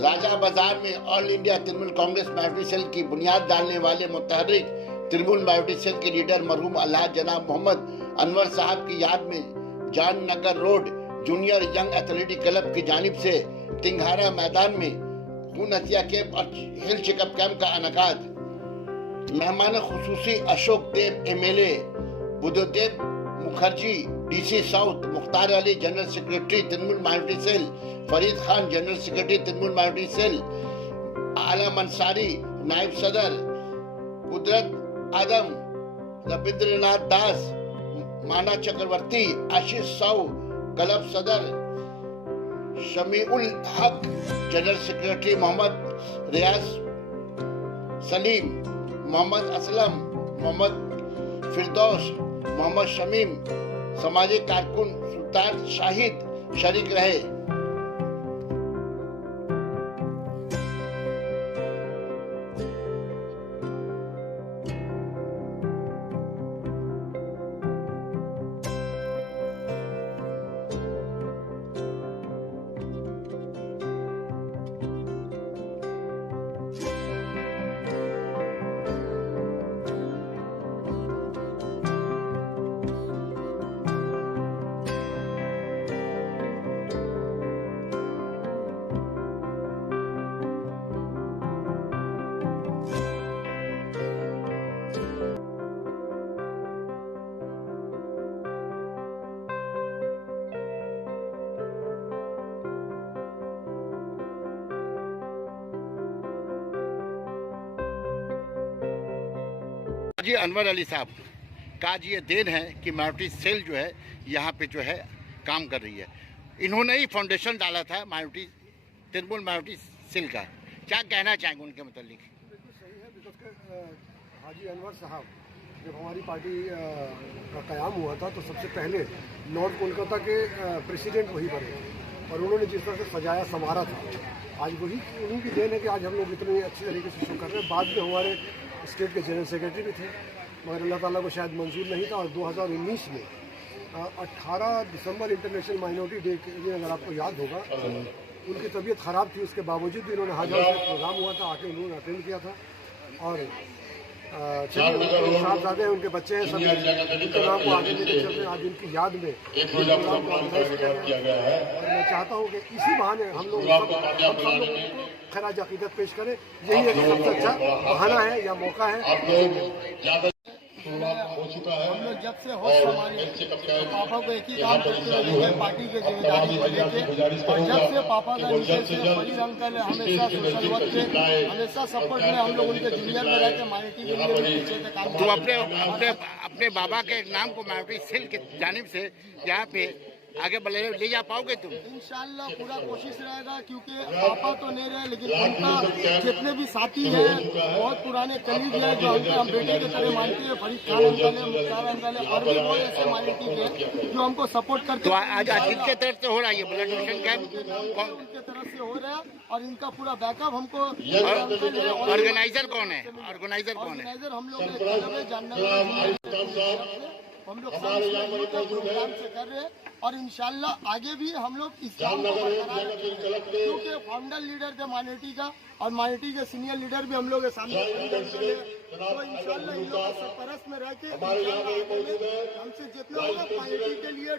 राजा बाजार में all India Trinamool Congress minority cell की बुनियाद डालने वाले मुतहर्रिक तृणमूल माइनॉरिटी सेल के लीडर मरहूम अल्लाह जनाब मोहम्मद अनवर साहब की याद में Jan Nagar road junior young athletic club की जानिब से तिंघारा मैदान में खून हत्या कैंप और हेल्थ चेकअप कैंप का इनेकाद। मेहमान खुसूसी Ashok Dev MLA, Buddhadev Mukherjee DC south, Mukhtar Ali general secretary Trinamool minority cell, Farid Khan general secretary Trinamool minority cell, Alam Ansari नायब सदर, कुदरत आदम, रविंद्रनाथ दास, माना चक्रवर्ती, आशीष साहू क्लब सदर, शमीउल हक जनरल सेक्रेटरी, मोहम्मद रियाज सलीम, मोहम्मद असलम, मोहम्मद फिरदौस, मोहम्मद शमीम, समाजी कारकुन सुल्तान शाहिद शरीक रहे। जी अनवर अली साहब का आज ये देन है कि माइनॉरिटी सेल जो है यहाँ पे जो है काम कर रही है। इन्होंने ही फाउंडेशन डाला था माइनॉरिटी तृणमूल माइनॉरिटी सेल का। क्या कहना चाहेंगे उनके मतलब? बिल्कुल सही है, बिकॉज हाजी अनवर साहब जब हमारी पार्टी का क़याम हुआ था तो सबसे पहले नॉर्थ कोलकाता के प्रेसिडेंट वही बने और उन्होंने जिस तरह से सजाया संवारा था, आज वही उन्हीं की देन है कि आज हम लोग इतने अच्छी तरीके से शुरू कर रहे हैं। बाद में हमारे स्टेट के जनरल सेक्रेटरी भी थे, मगर अल्लाह ताला को शायद मंजूर नहीं था और 2019 में 18 दिसंबर इंटरनेशनल माइनॉरिटी डे के लिए, अगर आपको याद होगा, उनकी तबीयत ख़राब थी, उसके बावजूद भी इन्होंने हाजिर प्रोग्राम हुआ था, आके उन्होंने अटेंड किया था। और साहबजादे हैं, उनके बच्चे हैं, सब उनके नाम को आगे लेके चल रहे हैं। आज उनकी याद में प्रोग्राम को ऑर्गेनाइज किया गया है और मैं चाहता हूँ कि इसी बहाने हम लोग सब लोग खराज अकीदत पेश करें। यही एक सबसे अच्छा बहाना है या मौका है। हम लोग जब से होश संभाले पापा को एक ही काम करते हुए पार्टी के जिम्मेदारी को लेके, और जब से पापा का नीचे से फरीद अंकल हमेशा सोशल वर्क के हमेशा सपोर्ट में हम लोग उनके जूनियर में रहकर माइनॉरिटी के लिए पीछे से काम तो अपने बाबा के नाम को माइनॉरिटी सेल की जानिब से यहाँ पे आगे ले जा पाओगे तुम? इंशाल्लाह पूरा कोशिश रहेगा, क्योंकि पापा तो नहीं रहे लेकिन उनका जितने भी साथी हैं बहुत पुराने कलीग हैं जो हम बेटे के तरह मानते हैं। फरीद खान अंकल है, मुख्तार अंकल है और भी बहुत ऐसे माइनॉरिटी के जो हमको सपोर्ट करते हैं। तो आज किसके तरफ से हो रहा है ये ब्लड डोनेशन कैंप? उनके तरफ से हो रहा है और इनका पूरा बैकअप हमको। ऑर्गेनाइजर कौन है? ऑर्गेनाइजर हम लोग जानना हम लोग प्रोग्राम से कर रहे हैं और इंशाल्लाह आगे भी हम लोग इस काम को बरकरार रखेंगे, क्योंकि फाउंडर लीडर थे माइनॉरिटी का और माइनॉरिटी के सीनियर लीडर भी हम लोग के सामने। तो इंशाल्लाह इन लोगों के सरपरस्त में रह के हमसे जितना होगा माइनॉरिटी के लिए